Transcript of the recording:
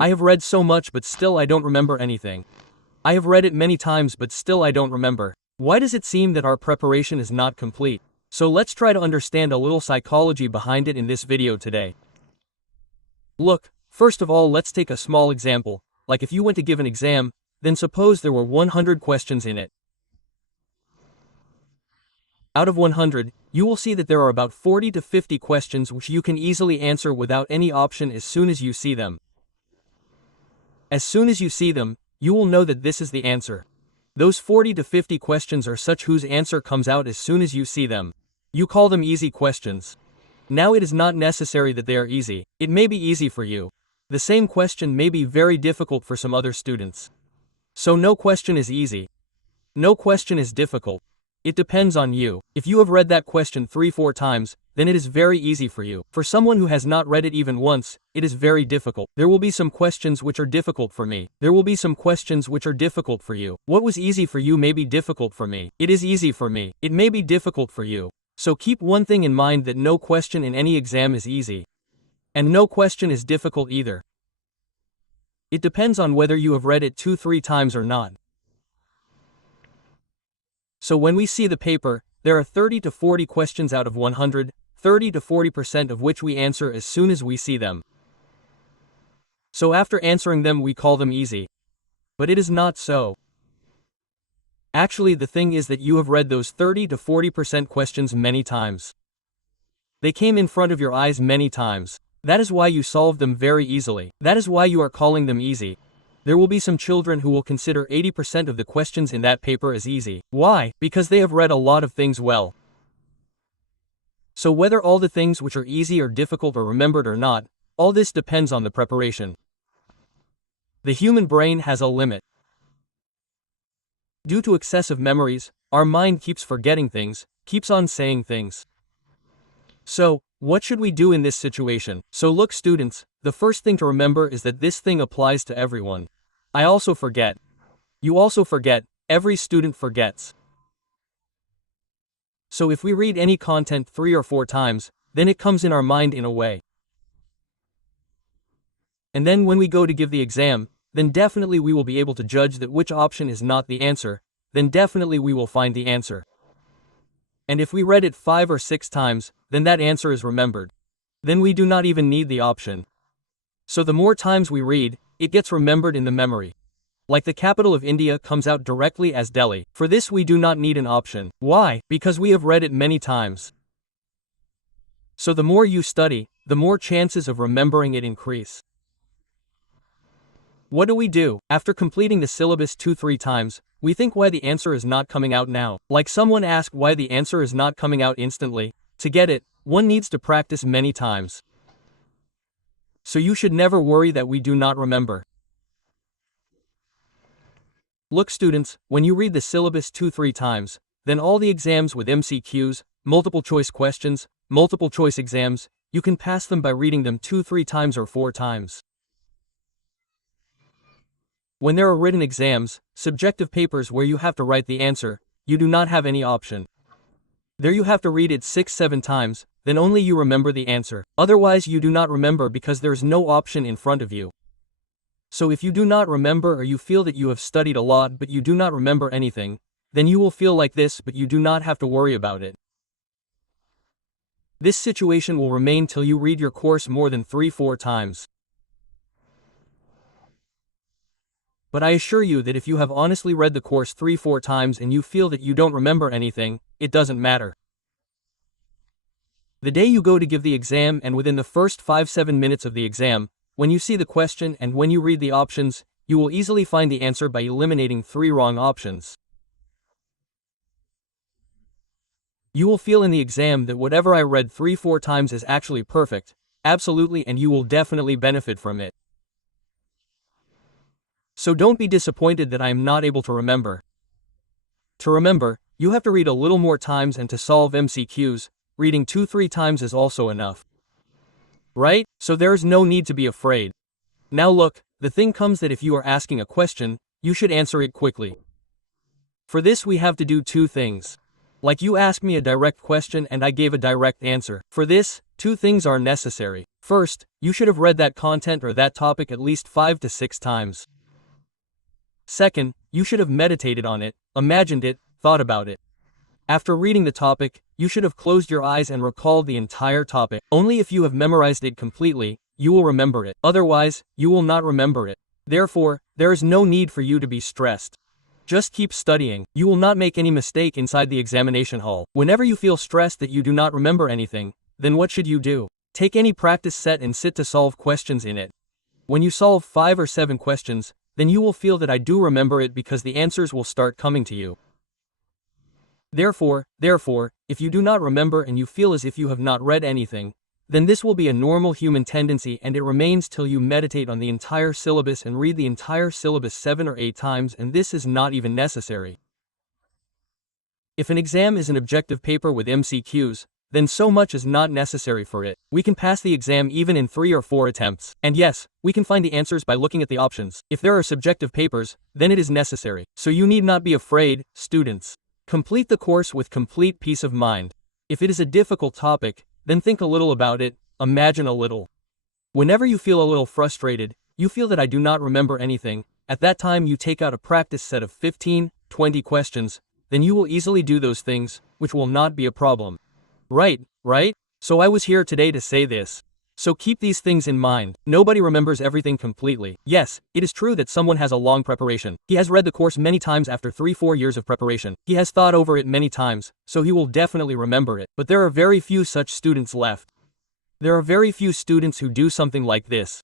I have read so much but still I don't remember anything. I have read it many times but still I don't remember. Why does it seem that our preparation is not complete? So let's try to understand a little psychology behind it in this video today. Look, first of all let's take a small example, like if you went to give an exam, then suppose there were 100 questions in it. Out of 100, you will see that there are about 40 to 50 questions which you can easily answer without any option as soon as you see them. As soon as you see them, you will know that this is the answer. Those 40 to 50 questions are such whose answer comes out as soon as you see them. You call them easy questions. Now it is not necessary that they are easy, it may be easy for you. The same question may be very difficult for some other students. So no question is easy. No question is difficult. It depends on you. If you have read that question 3-4 times, then it is very easy for you. For someone who has not read it even once, it is very difficult. There will be some questions which are difficult for me. There will be some questions which are difficult for you. What was easy for you may be difficult for me. It is easy for me. It may be difficult for you. So keep one thing in mind, that no question in any exam is easy. And no question is difficult either. It depends on whether you have read it 2-3 times or not. So when we see the paper, there are 30 to 40 questions out of 100, 30 to 40% of which we answer as soon as we see them. So after answering them we call them easy. But it is not so. Actually the thing is that you have read those 30 to 40% questions many times. They came in front of your eyes many times. That is why you solved them very easily. That is why you are calling them easy. There will be some children who will consider 80% of the questions in that paper as easy. Why? Because they have read a lot of things well. So whether all the things which are easy or difficult are remembered or not, all this depends on the preparation. The human brain has a limit. Due to excessive memories, our mind keeps forgetting things, keeps on saying things. So, what should we do in this situation? So look students, the first thing to remember is that this thing applies to everyone. I also forget. You also forget, every student forgets. So if we read any content 3 or 4 times, then it comes in our mind in a way. And then when we go to give the exam, then definitely we will be able to judge that which option is not the answer, then definitely we will find the answer. And if we read it 5 or 6 times, then that answer is remembered. Then we do not even need the option. So the more times we read, it gets remembered in the memory. Like the capital of India comes out directly as Delhi. For this we do not need an option. Why? Because we have read it many times. So the more you study, the more chances of remembering it increase. What do? After completing the syllabus 2-3 times, we think why the answer is not coming out now. Like someone asked why the answer is not coming out instantly. To get it, one needs to practice many times. So you should never worry that we do not remember. Look students, when you read the syllabus 2-3 times, then all the exams with MCQs, multiple choice questions, multiple choice exams, you can pass them by reading them 2-3 times or 4 times. When there are written exams, subjective papers where you have to write the answer, you do not have any option. There you have to read it 6-7 times, then only you remember the answer. Otherwise you do not remember because there is no option in front of you. So if you do not remember or you feel that you have studied a lot but you do not remember anything, then you will feel like this but you do not have to worry about it. This situation will remain till you read your course more than 3-4 times. But I assure you that if you have honestly read the course 3-4 times and you feel that you don't remember anything, it doesn't matter. The day you go to give the exam and within the first 5-7 minutes of the exam, when you see the question and when you read the options, you will easily find the answer by eliminating 3 wrong options. You will feel in the exam that whatever I read 3-4 times is actually perfect, absolutely, and you will definitely benefit from it. So don't be disappointed that I am not able to remember. To remember, you have to read a little more times, and to solve MCQs, reading 2-3 times is also enough. Right? So there is no need to be afraid. Now look, the thing comes that if you are asking a question, you should answer it quickly. For this we have to do 2 things. Like you asked me a direct question and I gave a direct answer. For this, 2 things are necessary. First, you should have read that content or that topic at least 5 to 6 times. Second, you should have meditated on it, imagined it, thought about it. After reading the topic, you should have closed your eyes and recalled the entire topic. Only if you have memorized it completely, you will remember it. Otherwise, you will not remember it. Therefore, there is no need for you to be stressed. Just keep studying. You will not make any mistake inside the examination hall. Whenever you feel stressed that you do not remember anything, then what should you do? Take any practice set and sit to solve questions in it. When you solve 5 or 7 questions, then you will feel that I do remember it because the answers will start coming to you. Therefore, if you do not remember and you feel as if you have not read anything, then this will be a normal human tendency and it remains till you meditate on the entire syllabus and read the entire syllabus 7 or 8 times, and this is not even necessary. If an exam is an objective paper with MCQs, then so much is not necessary for it. We can pass the exam even in 3 or 4 attempts. And yes, we can find the answers by looking at the options. If there are subjective papers, then it is necessary. So you need not be afraid, students. Complete the course with complete peace of mind. If it is a difficult topic, then think a little about it, imagine a little. Whenever you feel a little frustrated, you feel that I do not remember anything, at that time you take out a practice set of 15, 20 questions, then you will easily do those things, which will not be a problem. Right? So I was here today to say this. So keep these things in mind. Nobody remembers everything completely. Yes, it is true that someone has a long preparation. He has read the course many times after 3-4 years of preparation. He has thought over it many times, so he will definitely remember it. But there are very few such students left. There are very few students who do something like this.